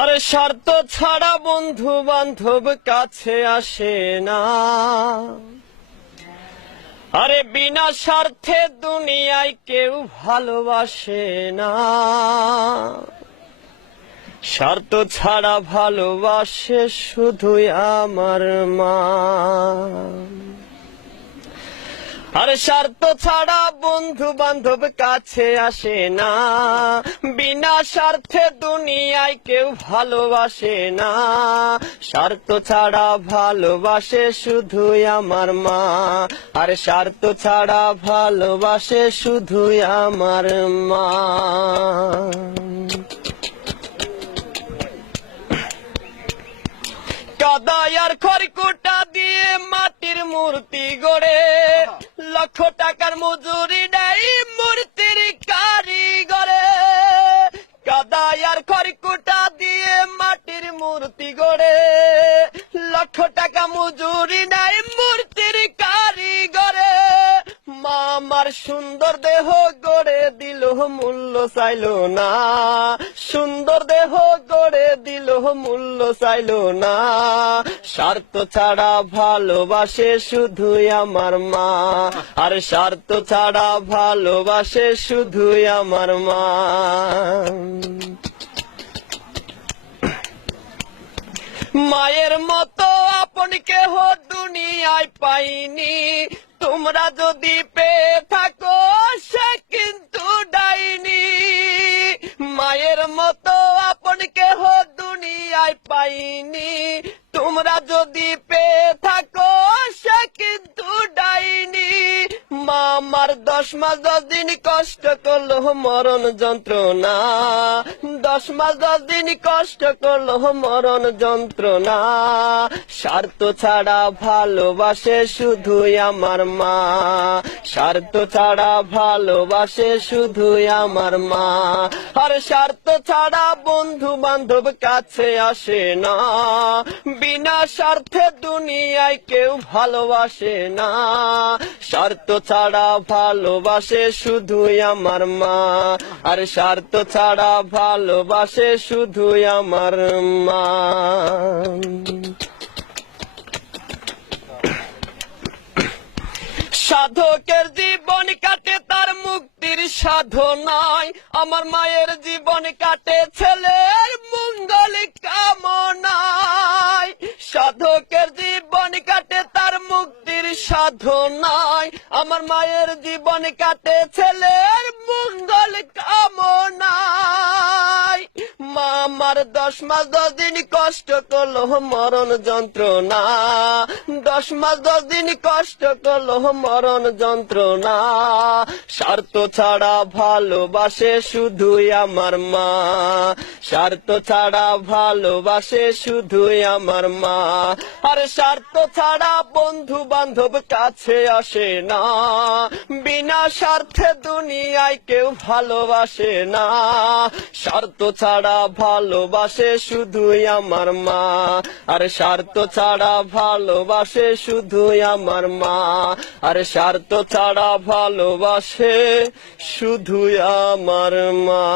আরে স্বার্থ ছাড়া বন্ধু বান্ধব কাছে আসে না। আরে বিনা স্বার্থে দুনিয়ায় কেউ ভালোবাসে না। স্বার্থ ছাড়া ভালোবাসে শুধুই আমার মা। আরে স্বার্থ ছাড়া বন্ধু বান্ধব কাছে আসে না। বিনা স্বার্থে দুনিয়ায় কেউ ভালোবাসে না। স্বার্থ ছাড়া ভালোবাসে শুধুই আমার মা। আরে স্বার্থ ছাড়া ভালোবাসে শুধুই আমার মা। কাদায় আর খড়কুটা দিয়ে মাটির মূর্তি গড়ে, লক্ষ টাকার মজুরি নেই মূর্তির কারিগরে। কাদায় আর খড়কুটা দিয়ে মাটির মূর্তি গড়ে, লক্ষ টাকা মজুরি নেই মূর্তির কারিগরে। মা আমার সুন্দর দেহ গড়ে দিল মূল্য চাইলো না। সুন্দর দেহ গড়ে দিল মূল্য চাইলো না। স্বার্থ ছাড়া ভালোবাসে শুধুই আমার মা। আর স্বার্থ ছাড়া ভালোবাসে শুধুই আমার মা। মায়ের মতো আপন কেহ দুনিয়ায় পাইনি। তোমরা যদি পেয়ে থাকো সে কিন্তু ডাইনি। মায়ের মতো আপন কেহ দুনিয়ায় পাইনি। তোমরা যদি পেয়ে থাকো সে কিন্তু ডাইনি। মা আমার 10 মাস 10 দিন কষ্ট করলো মরণ যন্ত্রণা। 10 মাস 10 দিন কষ্ট করলো মরণ যন্ত্রণা। স্বার্থ ছাড়া ভালোবাসে শুধুই আমার মা। স্বার্থ ছাড়া ভালোবাসে শুধুই আমার মা। আর স্বার্থ ছাড়া বন্ধু বান্ধব কাছে আসে না। বিনা স্বার্থে দুনিয়ায় কেউ ভালোবাসে না। স্বার্থ ছাড়া ভালোবাসে শুধুই আমার মা। আর স্বার্থ ছাড়া ভালোবাসে শুধুই আমার মা। সাধকের জীবন কাটে তার মুক্তির সাধনায়। আমার মায়ের জীবন কাটে ছেলের মঙ্গল কামনায়। সাধকের জীবন কাটে তার মুক্তির সাধনায়। আমার মায়ের জীবন কাটে ছেলের মঙ্গল কামনায়। মা আমার 10 মাস 10 দিন কষ্ট করলো মরণ যন্ত্রণা। 10 মাস 10 দিন কষ্ট করলো মরণ যন্ত্রণা। স্বার্থ ছাড়া ভালোবাসে শুধুই আমার মা। স্বার্থ ছাড়া ভালোবাসে শুধুই আমার মা। আর স্বার্থ ছাড়া বন্ধু বান্ধব কাছে আসে না। বিনা স্বার্থে দুনিয়ায় কেউ ভালোবাসে না। স্বার্থ ছাড়া ভালোবাসে শুধুই আমার মা। আর স্বার্থ ছাড়া ভালোবাসে শুধুই আমার মা। আর স্বার্থ ছাড়া ভালোবাসে শুধুই আমার মা।